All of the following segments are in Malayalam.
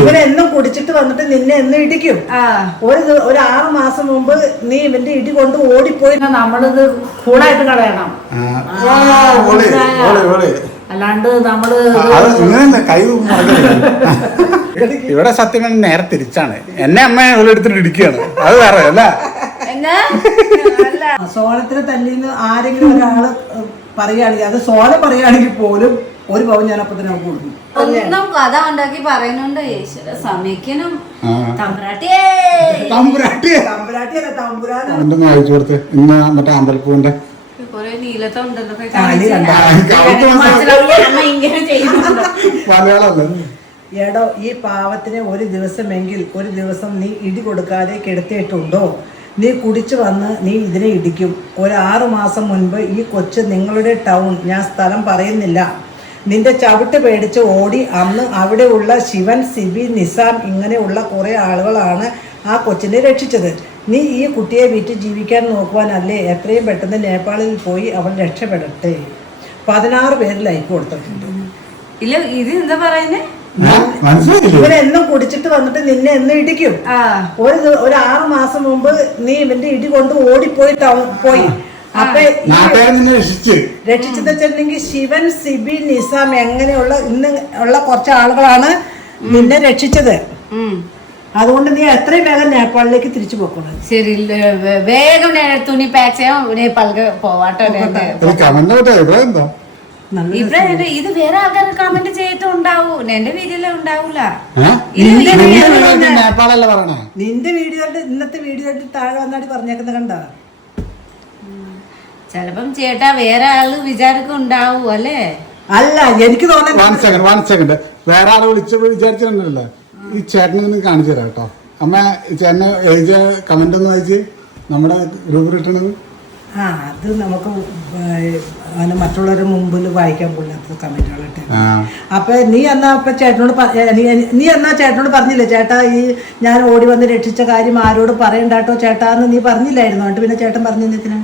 ഇവനെന്നും കുടിച്ചിട്ട് വന്നിട്ട് നിന്നെ എന്നും ഇടിക്കും. ഒരു 6 മാസം മുമ്പ് നീ ഇവന്റെ ഇടി കൊണ്ട് ഓടിപ്പോയി. നമ്മളിത് കൂളായിട്ട് കളയണം. അല്ലാണ്ട് നമ്മള് ഇവിടെ സത്യം നേരെ തിരിച്ചാണ്. എന്നെ അമ്മ എടുത്തിട്ട് ഇടിക്കുകയാണ്. അത് വേറെ അല്ല. സോനത്തിന് തല്ലിന്ന് ആരെങ്കിലും ഒരാള് പറയുകയാണെങ്കിൽ, അത് സോന പറയുകയാണെങ്കിൽ പോലും ഒരു പവൻ ഞാൻ അപ്പൊ തന്നെ കൊടുക്കും. ഒന്നും കഥ ഉണ്ടാക്കി പറയുന്നുണ്ട്. ഈശ്വര സമയക്കണം. മറ്റേ അമ്പലപ്പൂവിന്റെ കൊറേ നീലത്ത ഉണ്ടല്ലോ. എടോ, ഈ പാവത്തിനെ ഒരു ദിവസം നീ ഇടി കൊടുക്കാതെ കെടുത്തിയിട്ടുണ്ടോ? നീ കുടിച്ചു വന്ന് നീ ഇതിനെ ഇടിക്കും. ഒരു 6 മാസം മുൻപ് ഈ കൊച്ച് നിങ്ങളുടെ ടൗൺ, ഞാൻ സ്ഥലം പറയുന്നില്ല, നിന്റെ ചവിട്ട് പേടിച്ച് ഓടി. അന്ന് അവിടെയുള്ള ശിവൻ, സിബി, നിസാം ഇങ്ങനെയുള്ള കുറേ ആളുകളാണ് ആ കൊച്ചിനെ രക്ഷിച്ചത്. നീ ഈ കുട്ടിയെ വിറ്റ് ജീവിക്കാൻ നോക്കുവാനല്ലേ? എത്രയും പെട്ടെന്ന് നേപ്പാളിൽ പോയി അവൾ രക്ഷപ്പെടട്ടെ. 16 പേര് ലൈക്ക് കൊടുത്തിട്ടുണ്ട്. ഇല്ല, ഇത് എന്താ പറയുന്നേ? ഇവനെന്നും കുടിച്ചിട്ട് വന്നിട്ട് നിന്നെ എന്നും ഇടിക്കും. ഒരു 6 മാസം മുമ്പ് നീ ഇവന്റെ ഇടി കൊണ്ട് ഓടിപ്പോയി പോയി. അപ്പൊ രക്ഷിച്ചെന്ന് വെച്ചിട്ടുണ്ടെങ്കിൽ ശിവൻ, സിബി, നിസാം എങ്ങനെയുള്ള ഇന്ന് ഉള്ള കുറച്ച് ആളുകളാണ് നിന്നെ രക്ഷിച്ചത്. അതുകൊണ്ട് നീ എത്രയും വേഗം നേപ്പാളിലേക്ക് തിരിച്ചു പോക്കണം. ശരി, വേഗം തുണി പാക്ക് ചെയ്യാം, നേപ്പാളിലേക്ക് പോവാട്ടോ. ഇത് വേറെ ആൾക്കാർ കമന്റ് ചെയ്തിട്ടുണ്ടാവും, എന്റെ വീഡിയോയിലെ ഉണ്ടാവൂല. നിന്റെ വീഡിയോയുടെ ഇന്നത്തെ വീഡിയോയുടെ താഴെ വന്നാടി പറഞ്ഞേക്കുന്ന കണ്ട. ചെലപ്പം ചേട്ടാ വേറെ ആള് വിചാരിക്കും ഉണ്ടാവും അല്ലേ? അല്ല, എനിക്ക് തോന്നുന്നു വേറെ ആള് വിചാരിച്ചിട്ടുണ്ടല്ലോ. ഈ ചേട്ടനെ കാണിച്ചു തരാം കേട്ടോ. അമ്മ ചേട്ടനെ എഴുതിയ കമന്റ് ഒന്ന് വായിച്ച് നമ്മുടെ ഗ്രൂപ്പ് റിട്ടണത്. അത് നമുക്ക് മറ്റുള്ളവരുടെ മുമ്പിൽ വായിക്കാൻ കൊള്ളാത്ത കമന്റുകളിട്ട്. അപ്പൊ നീ എന്നാ ചേട്ടനോട് പറഞ്ഞില്ലേ, ചേട്ടാ ഈ ഞാൻ ഓടി വന്ന് രക്ഷിച്ച കാര്യം ആരോട് പറയണ്ടാട്ടോ ചേട്ടാന്ന് നീ പറഞ്ഞില്ലായിരുന്നു? എന്നിട്ട് പിന്നെ ചേട്ടൻ പറഞ്ഞതിന്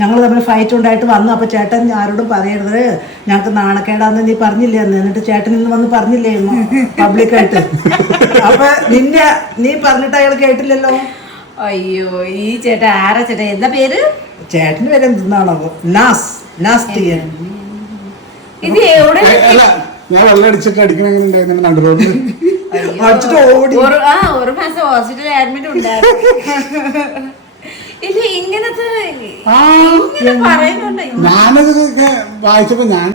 ഞങ്ങൾ തമ്മിൽ ഫൈറ്റ് ഉണ്ടായിട്ട് വന്നു. അപ്പൊ ചേട്ടൻ ആരോടും പറയരുത്, ഞങ്ങൾക്ക് നാണക്കേടാന്ന് നീ പറഞ്ഞില്ലേ എന്ന്. എന്നിട്ട് ചേട്ടൻ ഇന്ന് വന്ന് പറഞ്ഞില്ലായിരുന്നു പബ്ലിക്കായിട്ട്. അപ്പൊ നീ പറഞ്ഞിട്ട് അയാൾ കേട്ടില്ലല്ലോ. അയ്യോ, ഈ ചേട്ടാ ആരാ ചേട്ടാ? എന്താ പേര്? ചേട്ടന് പേര് എന്തെന്നാണോ? ഇത് എവിടെ? ഞാൻ വെള്ളം അടിച്ചിട്ട് അടിക്കണ ഒരു മാസം ഹോസ്പിറ്റലിൽ അഡ്മിറ്റ് ഉണ്ടായിരുന്നു. ഇത് ഇങ്ങനത്തെ പറയുന്നുണ്ട്. ഞാനത് വായിച്ചപ്പോ ഞാൻ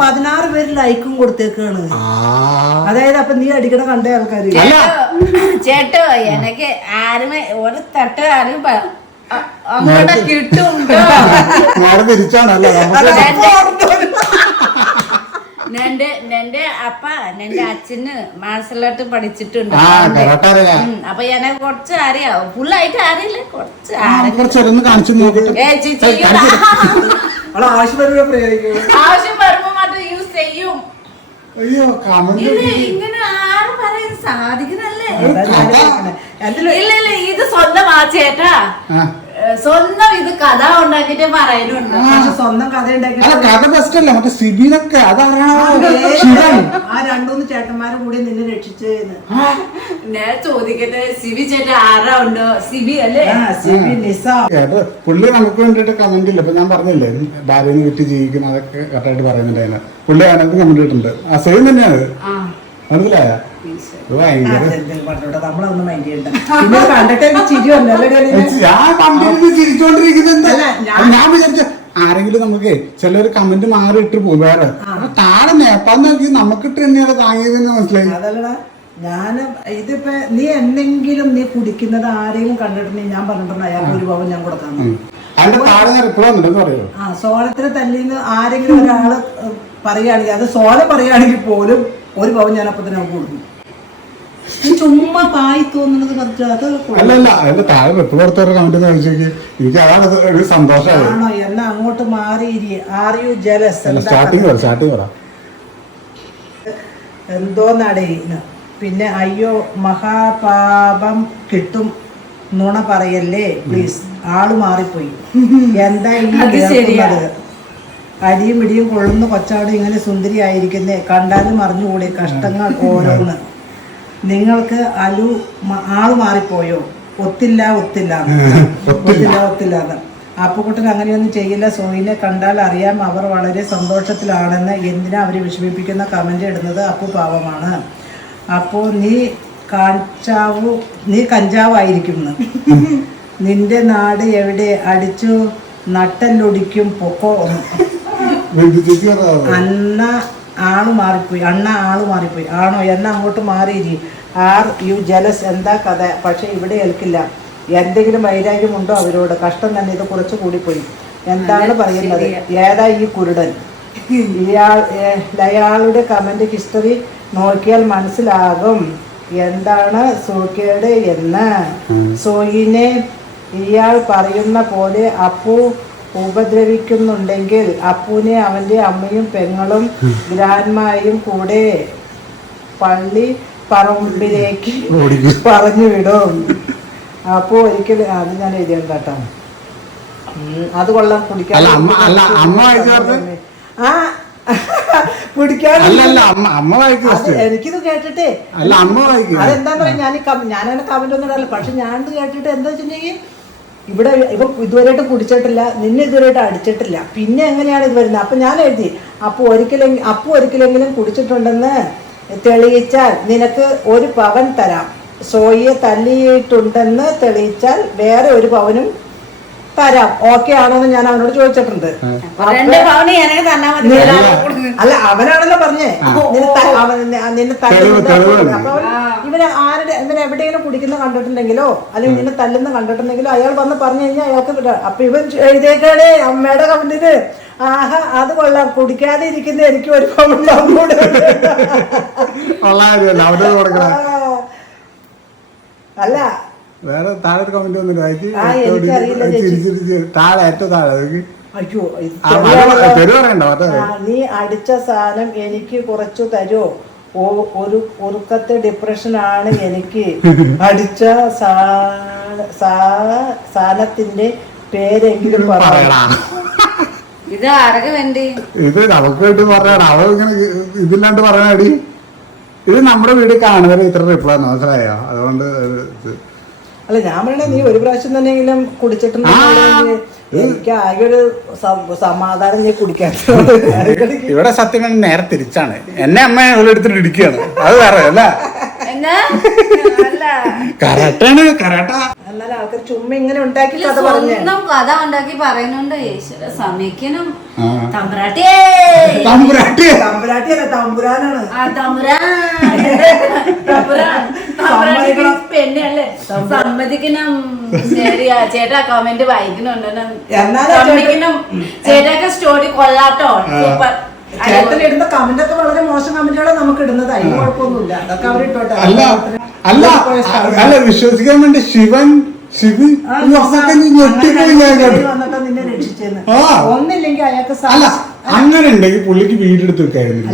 16 പേര് ലൈക്കും കൊടുത്തേക്കാണ്. അതായത് അപ്പൊ നീ അടിക്കണ കണ്ട ആൾക്കാര്. ചേട്ടോ, എനിക്ക് ആരുമേ ഒരു തട്ട് ആരും അങ്ങോട്ട് കിട്ടുണ്ടോ? തിരിച്ചാണല്ലോ എന്റെ അപ്പ എന്റെ അച്ഛന് മാർഷൽ ആർട്ട് പഠിച്ചിട്ടുണ്ട്. അപ്പൊ എന്നെ കുറച്ച് അറിയാം, ഫുള്ളായിട്ട് അറിയില്ല, കുറച്ച് ആവശ്യം വരുമ്പോ മാത്രം യൂസ് ചെയ്യും. ഇങ്ങനെ ആരും പറയാൻ സാധിക്കുന്നല്ലേ? ഇല്ല ഇല്ല, ഇത് സ്വന്തം ആ ചേട്ടാ, സ്വന്തം ഇത് കഥ ഉണ്ടാക്കിട്ട് പറയുന്നുണ്ട്. സ്വന്തം കഥ ഉണ്ടാക്കി ആ 2-3 ചേട്ടന്മാരും കൂടി നിന്നെ രക്ഷിച്ചേന്ന് ഞാൻ ചോദിക്കട്ടെ. സിബി ചേട്ടൻ ആരാ ഉണ്ടോ? സിബി അല്ലേ? സിബി, നിസാം. പുള്ളി നമുക്ക് വേണ്ടിട്ട് കമന്റ് ഇല്ല. ഇപ്പൊ ഞാൻ പറഞ്ഞില്ലേ ഭാര്യനെ വിറ്റ് ജീവിക്കുന്ന, അതൊക്കെ കറക്റ്റായിട്ട് പറയുന്നുണ്ടായിരുന്നു. പുള്ളി അതിനകത്ത് കമന്റ് ഇട്ടുണ്ട്. ആ സെയിം തന്നെയാണ്, മനസ്സിലായ? നമ്മളൊന്നും മൈൻഡ് ചെയ്യണ്ട. കണ്ടിട്ട് ചിരിച്ചോണ്ടിരിക്കുന്നത് ഞാൻ വിചാരിച്ച ആരെങ്കിലും നമുക്ക് ചിലർ കമന്റ് മാറി ഇട്ട് പോകും. വേറെ താഴെ നേപ്പാന്ന് നോക്കി നമുക്കിട്ട് തന്നെയാണ് താങ്ങിയതെന്ന് മനസ്സിലായി. അതല്ലടാ, ഇതിപ്പോ നീ എന്തെങ്കിലും നീ കുടിക്കുന്നത് ആരെങ്കിലും കണ്ടിട്ടുണ്ടെങ്കിൽ ഞാൻ പറഞ്ഞിട്ടുണ്ട് അയാൾക്ക് 1 പവൻ ഞാൻ കൊടുക്കാൻ. അതിന്റെ താഴെ ഞാൻ റിപ്ലൈ വന്നിട്ടെന്ന് പറയോ? സോനത്തിന് തല്ലിന്ന് ആരെങ്കിലും ഒരാള് പറയുകയാണെങ്കിൽ, അത് സോന പറയുകയാണെങ്കിൽ പോലും 1 പവൻ ഞാൻ അപ്പൊ തന്നെ കൊടുക്കും. ചുമ്മാ പായി തോന്നുന്നത് അതിന്റെ താഴെ റിപ്ലൈ കൊടുത്തവരുടെ കമന്റ് എനിക്ക് അതാണ് ഒരു സന്തോഷമാണോ. എന്നാ അങ്ങോട്ട് മാറിയിരി. Are you jealous? സ്റ്റാർട്ടിങ് എന്തോന്നാടേ. പിന്നെ അയ്യോ മഹാപാപം കിട്ടും, നുണ പറയല്ലേ പ്ലീസ്. ആള് മാറിപ്പോയി. എന്താ ഈ അടിയും ഇടിയും കൊള്ളുന്ന കൊച്ചാട് ഇങ്ങനെ സുന്ദരിയായിരിക്കുന്നേ, കണ്ടാലും അറിഞ്ഞുകൂടെ കഷ്ടങ്ങൾ ഓരോന്ന്. നിങ്ങൾക്ക് ആള് മാറിപ്പോയോ? ഒത്തില്ല ഒത്തില്ലാന്ന്. അപ്പുക്കുട്ടൻ അങ്ങനെയൊന്നും ചെയ്യില്ല. സോയിനെ കണ്ടാൽ അറിയാം അവർ വളരെ സന്തോഷത്തിലാണെന്ന്. എന്തിനാ അവർ വിഷമിപ്പിക്കുന്ന കമന്റ് ഇടുന്നത്? അപ്പു പാവമാണ്. അപ്പോൾ നീ കഞ്ചാവായിരിക്കുന്നു. നിന്റെ നാട് എവിടെ? അടിച്ചു നട്ടല്ലൊടിക്കും പൊക്കോ. അണ്ണ ആള് മാറിപ്പോയി. ആണോ? എന്നാ അങ്ങോട്ട് മാറിയിരി. Are you jealous? എന്താ കഥ? പക്ഷെ ഇവിടെ ഏൽക്കില്ല. എന്തെങ്കിലും വൈരാഗ്യമുണ്ടോ അവരോട്? കഷ്ടം തന്നെ, ഇത് കുറച്ച് കൂടിപ്പോയി. എന്താണ് പറയുന്നത്? ഏതാ ഈ കുരുടൻ? അയാളുടെ കമന്റ് ഹിസ്റ്ററി നോക്കിയാൽ മനസ്സിലാകും എന്താണ് സൂക്കേട് എന്ന്. സോയിനെ ഇയാൾ പറയുന്ന പോലെ അപ്പു ഉപദ്രവിക്കുന്നുണ്ടെങ്കിൽ അപ്പുവിനെ അവന്റെ അമ്മയും പെങ്ങളും ഗ്രാൻഡ്മായും കൂടെ പള്ളി പറമ്പിലേക്ക് പറഞ്ഞു വിടും. അപ്പോ ഒരിക്കലും അത് ഞാൻ എഴുതിയുണ്ട് കേട്ടോ. അത് കൊള്ളാം. കുടിക്കാൻ എനിക്കിത് കേട്ടിട്ടേ അതെന്താന്ന് പറയാ, ഞാനങ്ങനെ കമന്റ് ഒന്നും ഇടാറില്ല. പക്ഷെ ഞാനിത് കേട്ടിട്ട് എന്താ വെച്ചിട്ടുണ്ടെങ്കിൽ ഇവിടെ ഇവ ഇതുവരെയായിട്ട് കുടിച്ചിട്ടില്ല, നിന്നെ ഇതുവരെയായിട്ട് അടിച്ചിട്ടില്ല, പിന്നെ എങ്ങനെയാണ് ഇത് വരുന്നത്? അപ്പൊ ഞാൻ എഴുതി അപ്പു ഒരിക്കലെങ്കിലും കുടിച്ചിട്ടുണ്ടെന്ന് തെളിയിച്ചാൽ നിനക്ക് 1 പവൻ തരാം. സോയിയെ തല്ലിയിട്ടുണ്ടെന്ന് തെളിയിച്ചാൽ വേറെ 1 പവനും തരാം. ഓക്കെ ആണോന്ന് ഞാൻ അവനോട് ചോദിച്ചിട്ടുണ്ട്. അല്ല, അവനാണല്ലോ പറഞ്ഞേ നിന്നെ തല്ലുന്നുണ്ട്. അപ്പൊ ഇവനെവിടെയെങ്കിലും കുടിക്കുന്ന കണ്ടിട്ടുണ്ടെങ്കിലോ അല്ലെങ്കിൽ നിന്നെ തല്ലുന്ന കണ്ടിട്ടുണ്ടെങ്കിലോ അയാൾ വന്ന് പറഞ്ഞു കഴിഞ്ഞാൽ അയാൾക്ക് അപ്പൊ ഇവൻ എഴുതിയേക്കാണേ അമ്മയുടെ കമന്റിന്. ആഹാ, അത് കൊള്ളാം. കുടിക്കാതെ ഇരിക്കുന്ന എനിക്ക് 1 പവൻ തന്നൂടെ. അല്ല വേറെ താഴെ കമന്റ് ഒന്നുമില്ല. അയ്യോ, നീ അടിച്ച സാധനം എനിക്ക് കുറച്ചു തരോ? ഒരു ഉറുക്കത്തെ ഡിപ്രഷനാണ് എനിക്ക്. അടിച്ച സാധനത്തിന്റെ പേരെങ്കിലും പറയണം. ഇത് ആരൊക്കെ വേണ്ടി? ഇത് നമുക്ക് വേണ്ടി പറയണം. അവളിങ്ങനെ ഇതില്ലാണ്ട് പറയണടി. ഇത് നമ്മുടെ വീട് കാണുന്നവരെ ഇത്ര റിപ്ലൈ മനസ്സിലായോ? അതുകൊണ്ട് അല്ല, ഞാൻ പറയണേ നീ 1 പ്രാവശ്യം തന്നെയെങ്കിലും കുടിച്ചിട്ടുണ്ടെങ്കിൽ എനിക്ക് ആകെ ഒരു സമാധാനം നീ കുടിക്കാത്തത്. ഇവിടെ സത്യം നേരെ തിരിച്ചാണ്. എന്നെ അമ്മ എടുത്തിട്ട് ഇടിക്കുകയാണ്. അത് വേറെ അല്ല, എന്നാലും ആൾക്കാർ ചുമ്മാ ഇങ്ങനെ ഉണ്ടാക്കി കഥ പറഞ്ഞു പറയുന്നുണ്ട്. ഈശ്വര സമിക്കണം. തമ്പുരാട്ടിയല്ല, തമ്പുരാനാണ്. പെണ്ണല്ലേ സമ്മതിക്കണം. ശരിയാ ചേട്ടാ, കമന്റ് വായിക്കുന്നുണ്ട്. ചേട്ടാക്ക് സ്റ്റോറി കൊള്ളാട്ടോ. സൂപ്പർ. ചേട്ടനിടുന്ന കമന്റ് ഒക്കെ വളരെ മോശം കമന്റുകളാണ് നമുക്ക് ഇടുന്നത്. അതിന് കുഴപ്പമൊന്നുമില്ല, അതൊക്കെ അവരിട്ടോട്ടെ. അല്ല വിശ്വസിക്കാൻ വേണ്ടി നിന്നെ രക്ഷിച്ചെന്ന് ഒന്നില്ലെങ്കിൽ അയാൾക്ക് അങ്ങനെ ഉണ്ടെങ്കിൽ പുള്ളിക്ക് വീടെടുത്ത് വെക്കായിരുന്നു.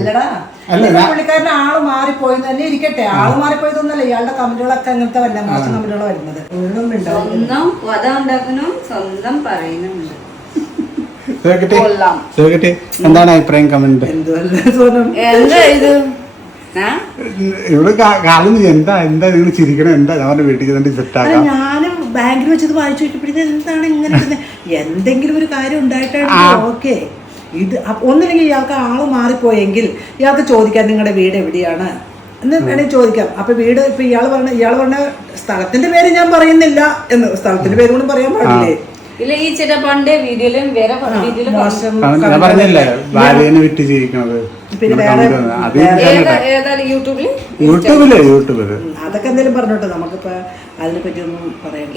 അല്ലടാ, പുള്ളിക്കാരന്റെ ആള് മാറിപ്പോയി തന്നെ ഇരിക്കട്ടെ. ആള് മാറിപ്പോയതൊന്നല്ല, ഇയാളുടെ കമന്റുകളൊക്കെ അങ്ങനത്തെ വല്ല മോശം കമന്റുകളാണ് വരുന്നത്. എന്താണ് അഭിപ്രായം? കമന്റ് ഇവിടെ കാലം എന്താ നിങ്ങൾ ചിരിക്കണം? എന്താ ഞാൻ വീട്ടിൽ ചെന്നിട്ട് സെറ്റാക്കാം. ഞാനും ബാങ്കിൽ വെച്ചത് വായിച്ചു നോക്കിയപ്പോഴത്തെ എന്താണ് ഇങ്ങനെ എന്തെങ്കിലും ഒരു കാര്യം ഉണ്ടായിട്ടാണ്. ഓക്കെ, ഇത് ഒന്നില്ലെങ്കിൽ ഇയാൾക്ക് ആള് മാറിപ്പോയെങ്കിൽ ഇയാൾക്ക് ചോദിക്കാം നിങ്ങളുടെ വീട് എവിടെയാണ് എന്ന് വേണമെങ്കിൽ ചോദിക്കാം. അപ്പൊ വീട് ഇപ്പൊ ഇയാൾ പറഞ്ഞ സ്ഥലത്തിന്റെ പേര് ഞാൻ പറയുന്നില്ല എന്ന്. സ്ഥലത്തിന്റെ പേര് കൂടി പറയാൻ പാടില്ലേ? ഇല്ല, ഈ ചേട്ടാ പണ്ടേ വീഡിയോയിലും വേറെ വിട്ട് ജീവിക്കണത്. യൂട്യൂബില് അതൊക്കെ എന്തെങ്കിലും പറഞ്ഞോട്ടെ. നമുക്കിപ്പോ അതിനെ പറ്റി ഒന്നും പറയാം.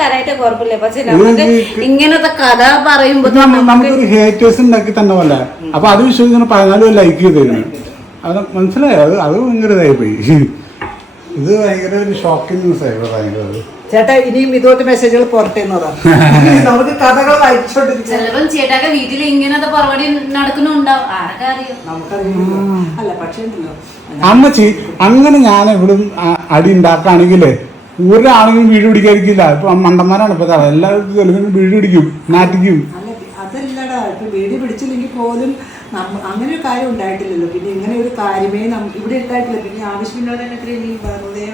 പറയട്ടെ, കുഴപ്പമില്ല. പക്ഷെ നമുക്ക് ഇങ്ങനത്തെ കഥ പറയുമ്പോ നമുക്കൊരു ഹേറ്റേഴ്സ് ഉണ്ടാക്കി തന്നെ പോലെ. അപ്പൊ അത് വിശ്വസിക്കുന്ന 14 ലൈക്ക് ചെയ്തിരുന്നു. അത് മനസ്സിലായോ? അത് ഭയങ്കര ഇതായി പോയി. ഇത് ഭയങ്കര ഒരു ഷോക്കിംഗ് ന്യൂസ് ആയിരുന്നു. ഭയങ്കര ചേട്ടാ, ഇനിയും ഇതുപോലത്തെ മെസ്സേജുകൾ പുറത്തേന്ന് നമുക്ക് കഥകൾ വായിച്ചോണ്ടിരിക്കും. ചേട്ടാ വീട്ടിൽ ഇങ്ങനത്തെ പരിപാടി നടക്കുന്നുണ്ടാവും, ആർക്കറിയോ? അല്ല, പക്ഷേ അമ്മച്ചി അങ്ങനെ ഞാൻ ഇവിടെ അടി ഉണ്ടാക്കുകയാണെങ്കിലേ ഒരാണെങ്കിലും വീട് പിടിക്കാതിരിക്കില്ല. ഇപ്പൊ മണ്ടന്മാരാണ് ഇപ്പൊ എല്ലാവർക്കും വീട് പിടിക്കും, നാട്ടിക്കും. അതല്ലടാ, അപ്പോൾ വീഡിയോ പിടിച്ചില്ലെങ്കിൽ പോലും അങ്ങനെ ഒരു കാര്യം ഉണ്ടായിട്ടില്ലല്ലോ. പിന്നെ ഇങ്ങനെ ഒരു കാര്യമേ ഇവിടെ ഉണ്ടായിട്ടില്ല. പിന്നെ ആവശ്യമില്ലാതെ തന്നെ നീ വെറുതെ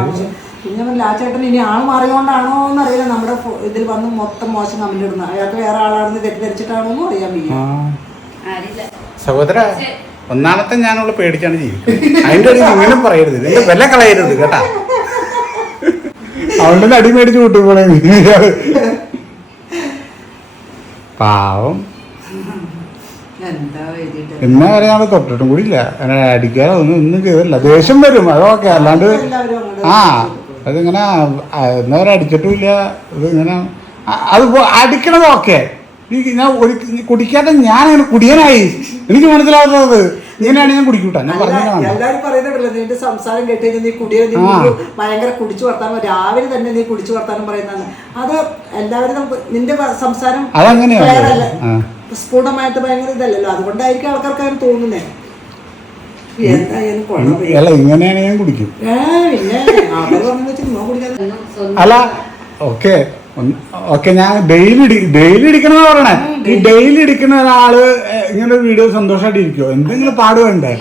ആവശ്യം. പിന്നെ ലാച്ചേട്ടൻ ഇനി ആൾ മാറിയോണ്ടാണോ എന്നറിയില്ല നമ്മുടെ ഇതിൽ വന്ന് മൊത്തം മോശം കമന്റ് ഇടുന്നത്. അയാൾക്ക് വേറെ ആളാണെന്ന് തെറ്റിദ്ധരിച്ചിട്ടാണോ എന്നും അറിയാൻ വയ്യ. സഹോദര, ഒന്നാമത്തെ ഞാനുള്ള പേടിച്ചാണ് ജീവിക്കുന്നത്. അതിന്റെ ഇടയിൽ ഇങ്ങനെ പറയരുത്, ഇതിന്റെ വില കളയരുത് കേട്ടാ. അവളുടെ അടി മേടിച്ച് കൂട്ടുപോലെ പാവം. എന്നാ വരെ ഞങ്ങൾ തൊട്ടിട്ടും കൂടി ഇല്ല, അടിക്കാതെ ഒന്നും ചെയ്തില്ല. ദേഷ്യം വരും, അതൊക്കെ. അല്ലാണ്ട് അതിങ്ങനെ എന്നാ വരെ അടിച്ചിട്ടുമില്ല. ഇതിങ്ങനെ അത് അടിക്കണതൊക്കെ ഞാൻ കുടിക്കാത്ത ഞാനങ്ങനെ കുടിയനായി. എനിക്ക് മനസ്സിലാവുന്നത് ഇങ്ങനെയാണ് ഞാൻ കുടിക്കൂട്ടാ. ഞാൻ പറഞ്ഞതാണ്. എല്ലാരും പറയുന്നുണ്ടല്ലോ നിന്റെ സംസാരം കേട്ട് കഴിഞ്ഞാൽ നീ കുടിയോ, നീ ഭയങ്കര കുടിച്ചു വർത്താനം, രാവിലെ തന്നെ നീ കുടിച്ചു വർത്താനം പറയുന്നതാണ്. അത് എല്ലാവരും നമുക്ക് നിന്റെ സംസാരം അതങ്ങനെയാണ്, സ്ഫുടമായിട്ട് ഭയങ്കര ഇതല്ലല്ലോ. അതുകൊണ്ടായിരിക്കും ആൾക്കാർക്ക് അങ്ങനെ തോന്നുന്നേ. അല്ല, ഇങ്ങനെയാണ് ഞാൻ കുടിക്കും. അല്ല ഓക്കെ ഓക്കെ, ഞാൻ ഡെയിലി ഇടിക്കണമെന്ന് പറയണേ. ഈ ഡെയിലി ഇടിക്കുന്ന ഒരാള് ഇങ്ങനെ ഒരു വീഡിയോ സന്തോഷമായിട്ട് ഇരിക്കുമോ? എന്തെങ്കിലും പാട് വേണ്ടേ?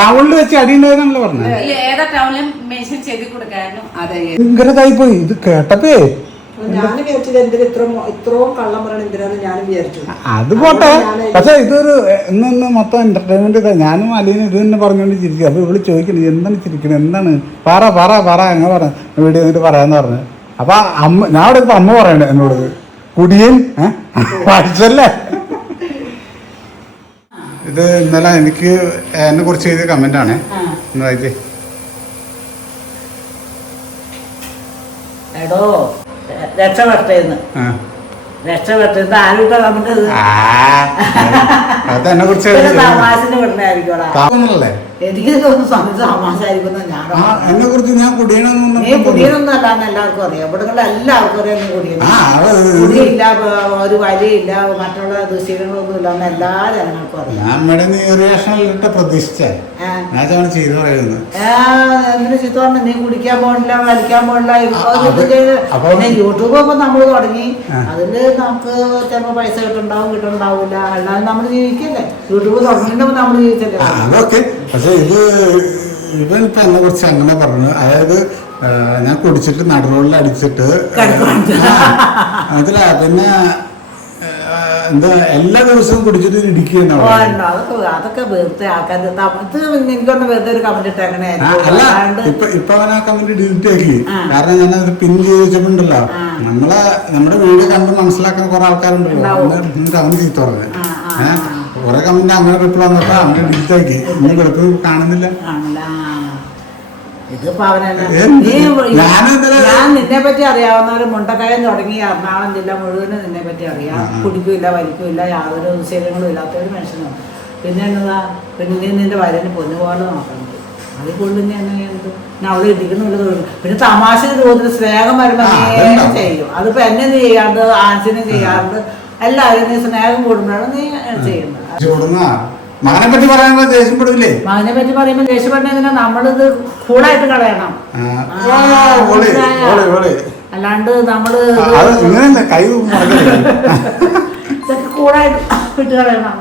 ടൗണില് വെച്ച് അടി ഉണ്ടായിരുന്നല്ലോ പറഞ്ഞത്. ഭയങ്കരതായി പോയി ഇത് കേട്ടപ്പേ. ഞാനും വിചാരിച്ചത് എന്തിനാ ഇത്രയും കള്ളം പറയണ എന്തിനാന്ന് ഞാനും വിചാരിച്ചു. അത് പോട്ടെ, പക്ഷെ ഇതൊരു ഇന്ന് മൊത്തം എന്റർടൈൻമെന്റ് ഇതാ. ഞാനും അലീനും ഇത് തന്നെ പറഞ്ഞുകൊണ്ട് ചിരിക്കുക. അപ്പൊ ഇവിടെ ചോദിക്കണത് എന്താണ് ചിരിക്കണത്, എന്താണ് പറ അങ്ങനെ പറ വീഡിയോ എന്നിട്ട് പറയാന്ന് പറഞ്ഞു. അപ്പൊ അമ്മ, ഞാൻ അവിടെ ഇപ്പൊ അമ്മ പറയണേ എന്നോട്, കുടിയൻ പഠിച്ചല്ലേ. ഇത് ഇന്നലെ എനിക്ക് എന്നെ കുറിച്ച് ചെയ്ത കമന്റ് ആണ്. എന്ന് വായിച്ചേ. എടോ രക്ഷപ്പെട്ടേന്ന് ആരുടെ കമന്റ്? അതെന്നെ കുറിച്ച് തമാശന് വിടണായിരിക്കും. എനിക്ക് തോന്നുന്നു തമാശായിരിക്കുന്ന ഞാൻ എന്നെ കുറിച്ച് ഞാൻ കുടിയണമെന്ന്. നീ കുടിയനൊന്നും അല്ലാന്ന് എല്ലാവർക്കും അറിയാം. ഇവിടെ എല്ലാവർക്കും അറിയാം നീ കുടിയില്ല, ഒരു വലിയില്ല, മറ്റുള്ള ദുശീലങ്ങളൊന്നും ഇല്ലാന്ന് എല്ലാ ജനങ്ങൾക്കും അറിയാം. എന്തിനു ചിത്ത പറഞ്ഞു നീ കുടിക്കാൻ പോണില്ല, വലിക്കാൻ പോണില്ല. പിന്നെ യൂട്യൂബ് ഒക്കെ നമ്മൾ തുടങ്ങി. അതില് നമുക്ക് ചിലപ്പോ പൈസ കിട്ടുണ്ടാവില്ല. അല്ലാതെ നമ്മൾ ജീവിക്കല്ലേ. യൂട്യൂബ് തുടങ്ങിയിട്ടുമ്പോ നമ്മൾ ജീവിച്ചല്ലേ. പക്ഷെ ഇവനിപ്പോ എന്നെ കുറിച്ച് അങ്ങനെ പറഞ്ഞു. അതായത് ഞാൻ കുടിച്ചിട്ട് നടുറോളിൽ അടിച്ചിട്ട് അതില പിന്നെ എന്താ എല്ലാ ദിവസവും കുടിച്ചിട്ട് ഇടിക്കുകയാണ്. അതൊക്കെ വെറുതെ ആക്കാൻ എനിക്കൊന്ന് വെറുതെ ഒരു കമന്റ് ഇട്ടേക്കണേ. അല്ല ഇപ്പൊ അവൻ ആ കമന്റ് ഡിലീറ്റ് ആക്കി. കാരണം ഞാനത് പിൻ ചെയ്ത് വെച്ചിട്ടുണ്ടല്ലോ. നമ്മുടെ വീഡിയോ കണ്ട് മനസ്സിലാക്കാൻ കുറെ ആൾക്കാരുണ്ടല്ലോ. എന്നിട്ട് അവൻ ചീത്ത പറഞ്ഞു. കുറെ കമന്റ് അങ്ങനെ റിപ്ലൈ വന്നപ്പോ അങ്ങനെ ഡിലീറ്റ് ആക്കി. ഇനി വെളുപ്പ് കാണുന്നില്ല. ഞാൻ നിന്നെ പറ്റി അറിയാവുന്നവര് മുണ്ടക്കയം തുടങ്ങി എറണാകുളം ജില്ല മുഴുവനും നിന്നെ പറ്റി അറിയാം. കുടിക്കില്ല, വലിക്കില്ല, യാതൊരു വിശേഷങ്ങളും ഇല്ലാത്ത ഒരു മനുഷ്യനാണ്. പിന്നെ എന്നതാ, പിന്നെ നിന്റെ വരന് പൊന്നുപോലെ നോക്കണത്. അതിൽ കൂടുതൽ ഞാൻ അവിടെ ഇടിക്കുന്നുള്ളത്. പിന്നെ തമാശ തോന്നുന്നു സ്നേഹം വരുമ്പോ ചെയ്യും. അതിപ്പോ എന്നെ ചെയ്യാറുണ്ട്, ആൻസിനെ ചെയ്യാറുണ്ട്. എല്ലാവരും നീ സ്നേഹം കൂടുമ്പോഴാണ് നീ ചെയ്യുന്നത്. മകനെ പറ്റി പറയുമ്പോ ദേഷ്യപ്പെടില്ലേ? മകനെ പറ്റി പറയുമ്പോ ദേഷ്യപ്പെടുന്നതിനാ നമ്മളിത് കൂളായിട്ട് കളയണം. അല്ലാണ്ട് നമ്മള് കൈ ഇതൊക്കെ കൂളായിട്ട് വിട്ട് കളയണം.